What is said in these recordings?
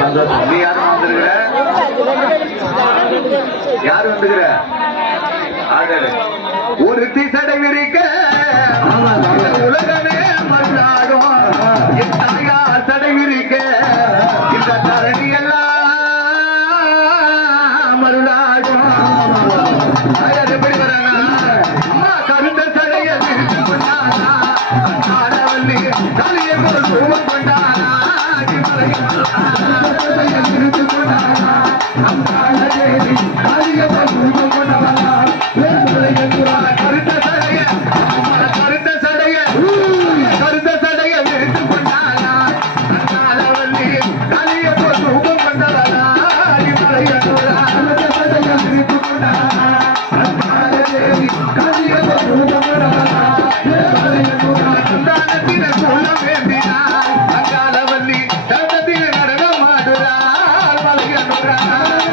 சந்தோஷம். நீ யாரும் வந்திருக்கிற? யாரு வந்துக்கிற ஆடடு. ஒரு திசடை விரிக்க உலகமே மருளாடும் என் தாயா சடை விரிக்க இந்த தரணி எல்லாம் மருளாடும் எப்படி வரானா அம்மா கருந்த சடைய ஆடவல்லி தலையை போல் வேண்டினார் அங்காளவல்லி தந்தத்தின நடனம் ஆடுறார் ஆடுறார்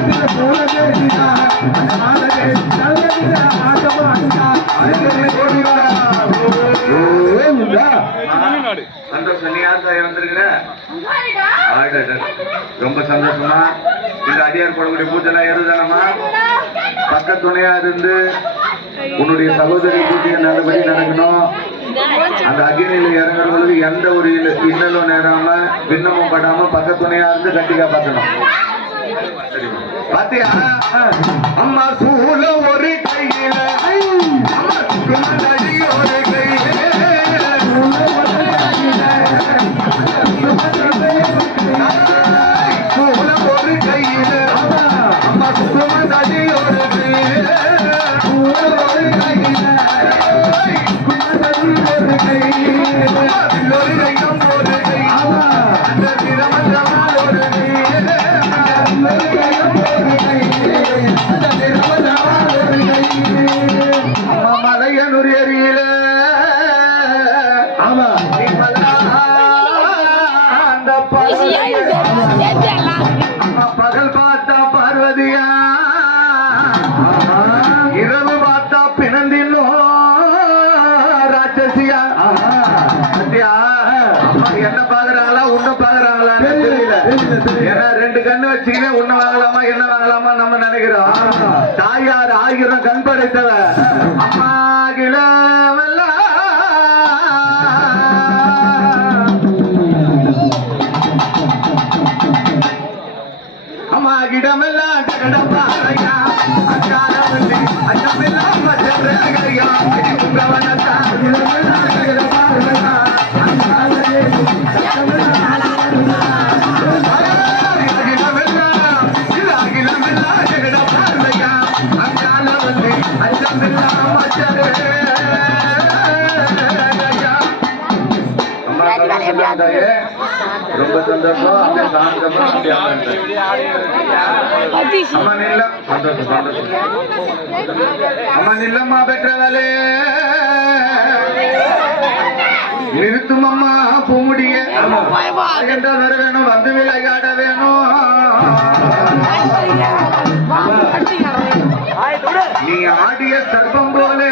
சந்தோஷம் நீ யார் தாய் வந்திருக்கிற ஆடடா. ரொம்ப சந்தோஷமா. இந்த அடியார் போடக்கூடிய பூஜெல்லாம் ஏறுதானமா பக்க துணையா இருந்து உன்னுடைய சகோதரி பூஜையை நல்லபடி நடக்கணும். அந்த அக்னியில இறங்குறவங்களுக்கு எந்த ஒரு இன்னலும் நேராம விண்ணமும் படாம பக்க துணையா இருந்து கட்டிக்கா பார்க்கணும். பாத்தியா? அம்மா சூழ ஒரு கையில அம்மா ஒரு பகல் பார்த்தா பார்வதியா இரவு பார்த்தா பிணந்தினோ ராட்சசியா. சத்யா என்ன தெரியல ஏன்னா ரெண்டு கண்ணு வச்சுக்கினே உன்ன வாங்கலாமா என்ன வாங்கலாமா நம்ம நினைக்கிறோம். தாயார் ஆகிரம் கண் படைத்தவ அம்மா கிளவெல்லாம் அம்மாகிடமெல்லாம் டகடப்பாறையா அச்சாரவல்லி அச்சமெல்லாம் மச்சரையா உங்கவனத்தா அம்மா சந்தோஷம் ரொம்ப சந்தோஷம் அப்படியே சாந்தமா அப்படியே அம்மா நில்ல சந்தோஷம் சந்தோஷம் அம்மா நில்லம்மா பெற்றவளே நிறுத்தும் அம்மா பூமுடிய என்றால் வர வேணும் வந்து விளையாட வேணும் நீ ஆடிய சர்ப்பம் போலே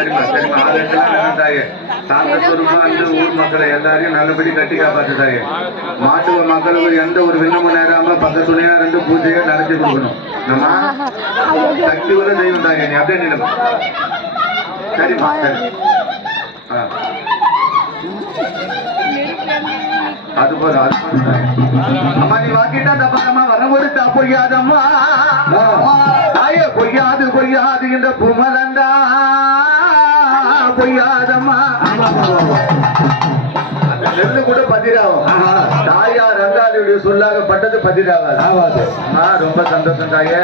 சரிம்மா சரிம்மா வேண்டாயே தாக்கத்தூர்மா அந்த ஊர் மக்களை எல்லாரையும் நல்லபடி கட்டி காப்பாத்துதாயே மாட்டு மக்களுக்கு எந்த ஒரு விண்ணமும் நேராம பக்கத்துணையா இருந்து பூஜையை நடத்தி கொடுக்கணும். நம்ம சக்தி உள்ள தெய்வம் தாயே நீ அப்படியே நிலம் சரிம்மா சரி. ஆ. அது போதும் அம்மா நீ வாக்கிட்டா தப்பாதம்மா. வரவோடு தா பொய்யாதம்மா. தாயே பொய்யாது பொய்யாது இந்த புமலண்டா பொய்யாதம்மா நெல்லு கூட பதிராகும் தாயா ரங்காளுடைய சொல்லாகப்பட்டது பதிராகாது ஆவாது. ஆ, ரொம்ப சந்தோஷம் தாயே.